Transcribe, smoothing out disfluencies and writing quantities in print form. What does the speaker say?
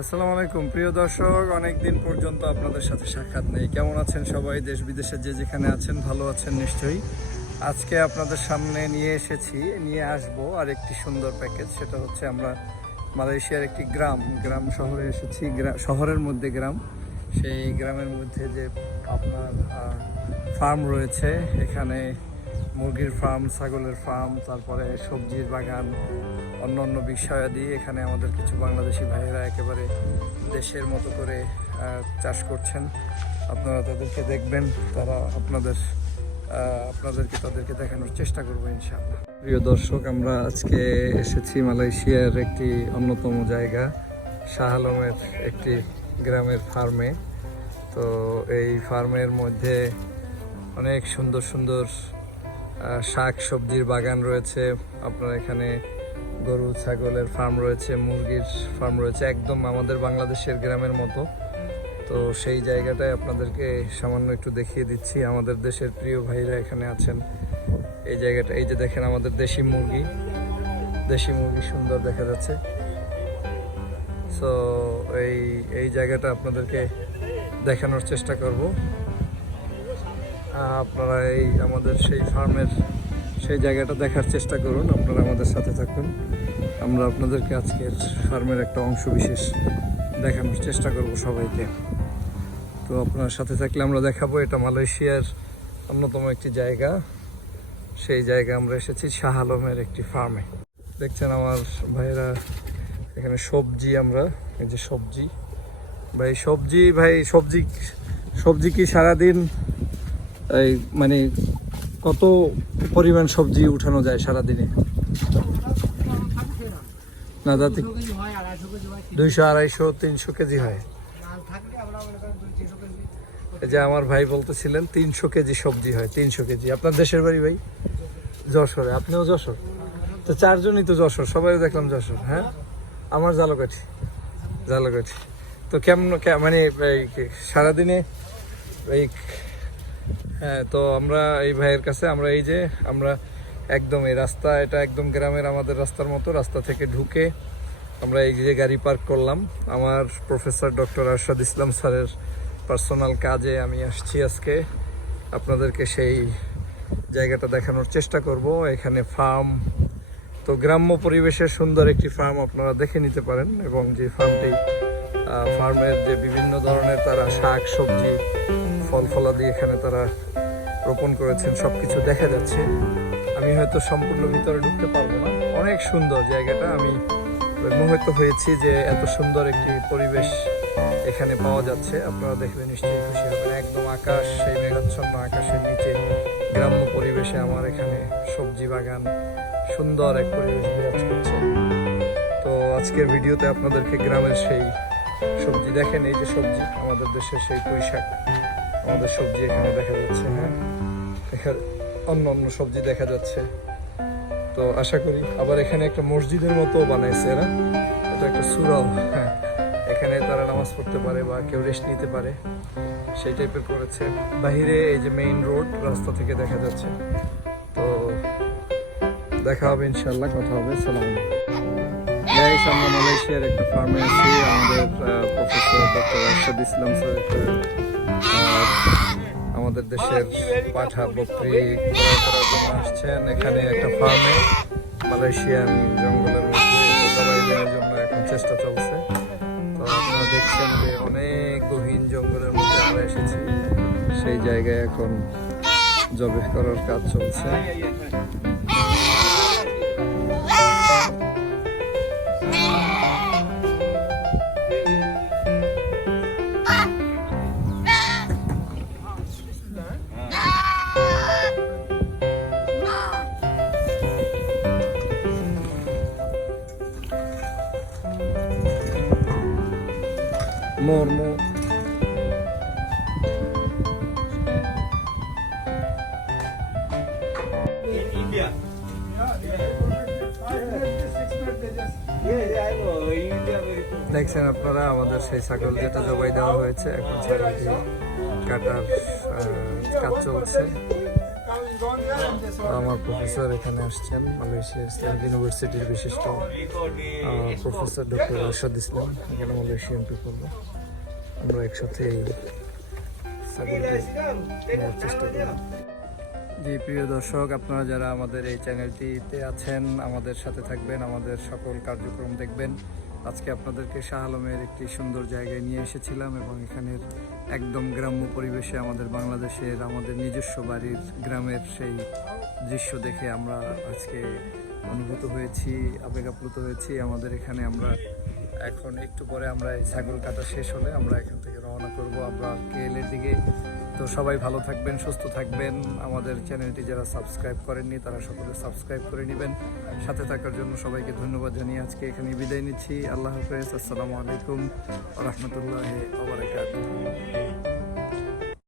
আসসালামু আলাইকুম প্রিয় দর্শক, অনেক দিন পর্যন্ত আপনাদের সাথে সাক্ষাৎ নেই। কেমন আছেন সবাই? দেশ বিদেশে যে যেখানে আছেন ভালো আছেন নিশ্চয়ই। আজকে আপনাদের সামনে নিয়ে আসবো আর একটি সুন্দর প্যাকেজ। সেটা হচ্ছে আমরা মালয়েশিয়ার একটি গ্রাম শহরে এসেছি। শহরের মধ্যে গ্রাম, সেই গ্রামের মধ্যে যে আপনার ফার্ম রয়েছে, এখানে মুরগির ফার্ম, ছাগলের ফার্ম, তারপরে সবজির বাগান, অন্য অন্য বিষয়াদি। এখানে আমাদের কিছু বাংলাদেশি ভাইয়েরা একেবারে দেশের মতো করে চাষ করছেন। আপনারা তাদেরকে দেখবেন, তারা তাদেরকে দেখানোর চেষ্টা করবো ইনশাআল্লাহ। প্রিয় দর্শক, আমরা আজকে এসেছি মালয়েশিয়ার একটি অন্যতম জায়গা, শাহ আলমের একটি গ্রামের ফার্মে। তো এই ফার্মের মধ্যে অনেক সুন্দর সুন্দর শাক সবজির বাগান রয়েছে। আপনার এখানে গরু ছাগলের ফার্ম রয়েছে, মুরগির ফার্ম রয়েছে, একদম আমাদের বাংলাদেশের গ্রামের মতো। তো সেই জায়গাটায় আপনাদেরকে সামান্য একটু দেখিয়ে দিচ্ছি। আমাদের দেশের প্রিয় ভাইরা এখানে আছেন। এই জায়গাটা, এই যে দেখেন আমাদের দেশি মুরগি সুন্দর দেখা যাচ্ছে। সো এই জায়গাটা আপনাদেরকে দেখানোর চেষ্টা করব। আপনারা আমাদের সেই ফার্মের সেই জায়গাটা দেখার চেষ্টা করুন, আপনারা আমাদের সাথে থাকুন। আমরা আপনাদেরকে আজকের ফার্মের একটা অংশ বিশেষ দেখানোর চেষ্টা করব সবাইকে। তো আপনার সাথে থাকলে আমরা দেখাবো, এটা মালয়েশিয়ার অন্যতম একটি জায়গা। সেই জায়গায় আমরা এসেছি শাহ আলমের একটি ফার্মে। দেখছেন আমার ভাইয়েরা এখানে সবজি, আমরা এই যে সবজি কি সারাদিন এই মানে কত পরিমাণ সবজি উঠানো যায় সারাদিনে? না দাদি, 200, 250, 300 কেজি হয়। এই যে আমার ভাই বলতেছিলেন 300 কেজি সবজি হয়। 300 কেজি। আপনার দেশের বাড়ি ভাই? যশোরে। আপনিও যশোর? তো চারজনই তো যশোর, সবাই দেখলাম যশোর। হ্যাঁ, আমার ঝালকাঠি। তো কেমন মানে সারাদিনে এই হ্যাঁ, তো আমরা এই ভাইয়ের কাছে আমরা একদম এই রাস্তা, এটা একদম গ্রামের আমাদের রাস্তার মতো। রাস্তা থেকে ঢুকে আমরা এই যে গাড়ি পার্ক করলাম। আমার প্রফেসর ডক্টর আরশাদ ইসলাম স্যারের পার্সোনাল কাজে আমি আসছি আজকে। আপনাদেরকে সেই জায়গাটা দেখানোর চেষ্টা করব। এখানে ফার্ম, তো গ্রাম্য পরিবেশের সুন্দর একটি ফার্ম আপনারা দেখে নিতে পারেন। এবং যে ফার্মের যে বিভিন্ন ধরনের তারা শাক সবজি ফল ফলাদি এখানে তারা রোপণ করেছেন, সবকিছু দেখা যাচ্ছে। আমি হয়তো সম্পূর্ণ ভিতরে ঢুকতে পারবো না। অনেক সুন্দর জায়গাটা, আমি মোহিত হয়েছি যে এত সুন্দর একটি পরিবেশ এখানে পাওয়া যাচ্ছে। আপনারা দেখলে নিশ্চয়ই খুশি হবেন। একদম আকাশ, সেই মেঘাচ্ছন্ন আকাশের নিচে গ্রাম্য পরিবেশে আমার এখানে সবজি বাগান, সুন্দর এক পরিবেশ বিরাজ করছে। তো আজকের ভিডিওতে আপনাদেরকে গ্রামের সেই সবজি দেখেন। এই যে সবজি, আমাদের দেশের সেই পুঁইশাক, আমাদের সবজি এখানে দেখা যাচ্ছে। হ্যাঁ, এখানে অন্য সবজি দেখা যাচ্ছে। তো আশা করি আবার এখানে একটা মসজিদের মতো বানাইছে এরা, এটা একটা সুরাও। হ্যাঁ, এখানে তারা নামাজ পড়তে পারে বা কেউ রেস্ট নিতে পারে, সেই টাইপের করেছে। বাহিরে এই যে মেইন রোড, রাস্তা থেকে দেখা যাচ্ছে। তো দেখা হবে ইনশাল্লাহ, কথা হবে। সালাম আলাইকুম। আমরা মালয়েশিয়ার একটা ফার্মে আছি। আমাদের প্রফেসর ডক্টর আরশাদ ইসলাম স্যার আমাদের দেশের পাঠা বকরি করার জন্য আসছেন এখানে একটা ফার্মে, মালয়েশিয়ান জঙ্গলের মধ্যে জবাই দেওয়ার জন্য এখন চেষ্টা চলছে। তো আপনারা দেখছেন যে অনেক গহীন জঙ্গলের মধ্যে আমরা এসেছি, সেই জায়গায় এখন জবাই করার কাজ চলছে। Mormo দেখছেন আপনারা আমাদের সেই ছাগল যেটা জবাই দেওয়া হয়েছে, এখন ছাগলটি কাটার কাজ চলছে। আমার প্রফেসর এখানে আসছেন, মালয়েশিয়া ইসলামিক ইউনিভার্সিটির বিশিষ্ট প্রফেসর ডক্টর আরশাদ ইসলাম এখানে মালয়েশিয়ান পিপল। আমরা একসাথে এই ছাগলটি নেওয়ার চেষ্টা করি। জি প্রিয় দর্শক, আপনারা যারা আমাদের এই চ্যানেলটিতে আছেন আমাদের সাথে থাকবেন, আমাদের সকল কার্যক্রম দেখবেন। আজকে আপনাদেরকে শাহ আলমের একটি সুন্দর জায়গায় নিয়ে এসেছিলাম এবং এখানের একদম গ্রাম্য পরিবেশে আমাদের বাংলাদেশের আমাদের নিজস্ব বাড়ির গ্রামের সেই দৃশ্য দেখে আমরা আজকে অনুভূত হয়েছি, আবেগ আপ্লুত হয়েছি। আমাদের এখানে আমরা এখন একটু পরে আমরা এই ছাগল কাটা শেষ হলে আমরা এখান থেকে রওনা করব আমরা কেএলের দিকে। তো সবাই ভালো থাকবেন, সুস্থ থাকবেন। আমাদের চ্যানেলটি যারা সাবস্ক্রাইব করেননি তারা সকলে সাবস্ক্রাইব করে নেবেন। সাথে থাকার জন্য সবাইকে ধন্যবাদ জানিয়ে আজকে এখানে বিদায় নিচ্ছি। আল্লাহ হাফেজ। আসসালামু আলাইকুম ওয়া রাহমাতুল্লাহি ওয়া বারাকাতুহু।